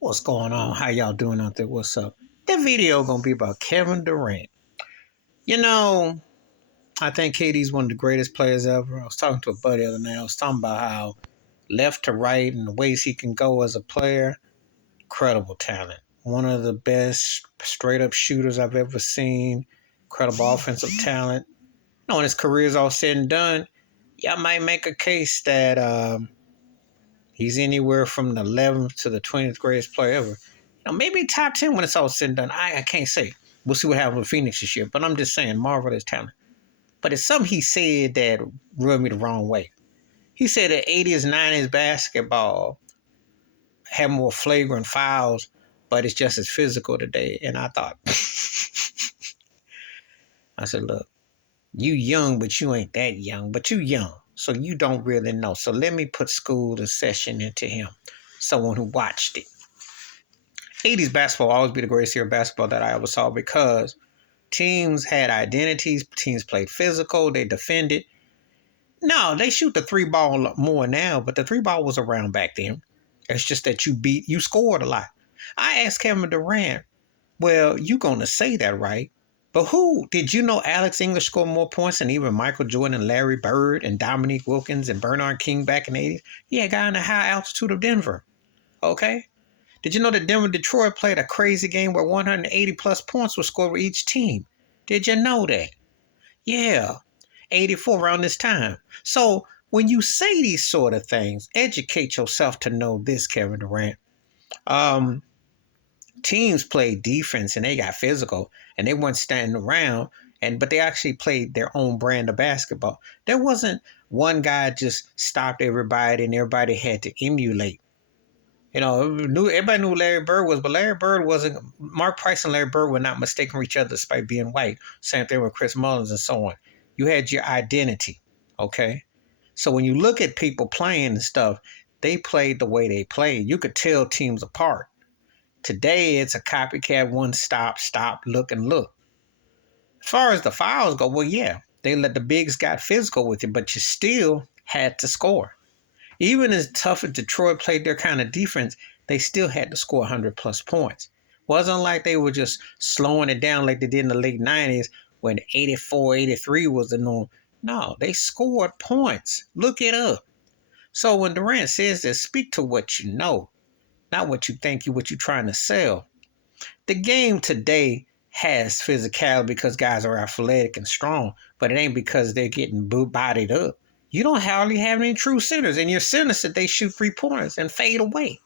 What's going on? How y'all doing out there? What's up? That video gonna be about Kevin Durant. You know, I think KD's one of the greatest players ever. I was talking to a buddy the other night. I was talking about how left to right and the ways he can go as a player, incredible talent. One of the best straight up shooters I've ever seen. Incredible offensive talent. When his career's all said and done, y'all might make a case that he's anywhere from the 11th to the 20th greatest player ever. Maybe top 10 when it's all said and done. I can't say. We'll see what happens with Phoenix this year. But I'm just saying, marvelous talent. But it's something he said that rubbed me the wrong way. He said that 80s, 90s basketball had more flagrant fouls, but it's just as physical today. And I thought, I said, look, you young, but you ain't that young. But you young, so you don't really know. So let me put school and session into him, someone who watched it. 80s basketball will always be the greatest era of basketball that I ever saw because teams had identities. Teams played physical. They defended. No, they shoot the three ball more now, but the three ball was around back then. It's just that you scored a lot. I asked Kevin Durant, well, you going to say that, right? But did you know Alex English scored more points than even Michael Jordan and Larry Bird and Dominique Wilkins and Bernard King back in the 80s? Yeah, guy in the high altitude of Denver. Okay? Did you know that Detroit played a crazy game where 180 plus points were scored with each team? Did you know that? Yeah, 84 around this time. So when you say these sort of things, educate yourself to know this, Kevin Durant. Teams played defense and they got physical and they weren't standing around, but they actually played their own brand of basketball. There wasn't one guy just stopped everybody and everybody had to emulate. Everybody knew who Larry Bird was, but Larry Bird wasn't. Mark Price and Larry Bird were not mistaken for each other despite being white. Same thing with Chris Mullins and so on. You had your identity, okay? So when you look at people playing and stuff, they played the way they played. You could tell teams apart. Today, it's a copycat, one stop, look, and look. As far as the fouls go, well, yeah, they let the bigs got physical with you, but you still had to score. Even as tough as Detroit played their kind of defense, they still had to score 100 plus points. Wasn't like they were just slowing it down like they did in the late 90s when 84, 83 was the norm. No, they scored points. Look it up. So when Durant says this, speak to what you know, not what you think what you're trying to sell. The game today has physicality because guys are athletic and strong, but it ain't because they're getting bodied up. You don't hardly have any true centers, and your centers that they shoot 3-pointers and fade away.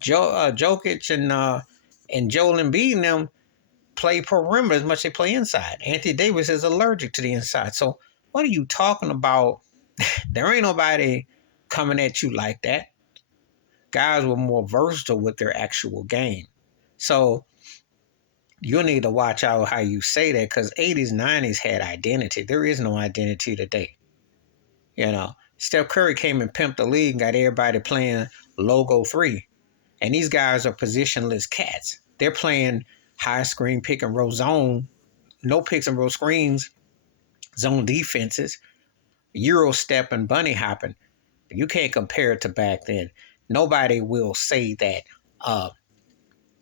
Jokic and Joel Embiid and them play perimeter as much as they play inside. Anthony Davis is allergic to the inside. So what are you talking about? There ain't nobody coming at you like that. Guys were more versatile with their actual game. So you need to watch out how you say that because 80s, 90s had identity. There is no identity today. Steph Curry came and pimped the league and got everybody playing logo 3. And these guys are positionless cats. They're playing high screen, pick and roll zone, no picks and roll screens, zone defenses, Euro step and bunny hopping. You can't compare it to back then. Nobody will say that.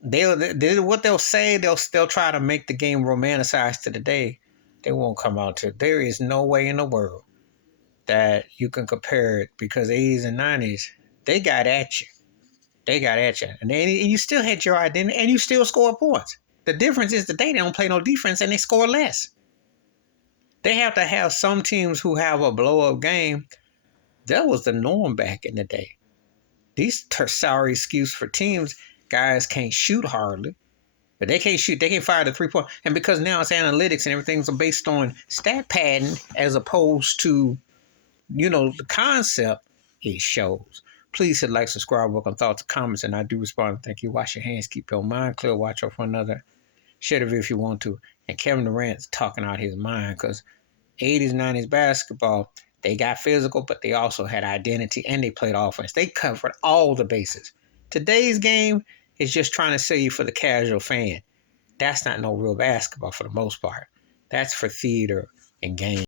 They'll say they'll try to make the game romanticized to the day. They won't come out to. There is no way in the world that you can compare it because 80s and 90s, they got at you. They got at you. And you still had your identity and you still score points. The difference is today they don't play no defense and they score less. They have to have some teams who have a blow-up game. That was the norm back in the day. These sorry excuse for teams, guys can't shoot hardly. But they can't shoot. They can't fire the 3-point. And because now it's analytics and everything's based on stat padding as opposed to the concept, it shows. Please hit like, subscribe, welcome thoughts, comments, and I do respond. Thank you. Wash your hands, keep your mind clear, watch out for another. Share the video if you want to. And Kevin Durant's talking out his mind because 80s, 90s basketball, they got physical, but they also had identity and they played offense. They covered all the bases. Today's game is just trying to sell you for the casual fan. That's not no real basketball for the most part. That's for theater and games.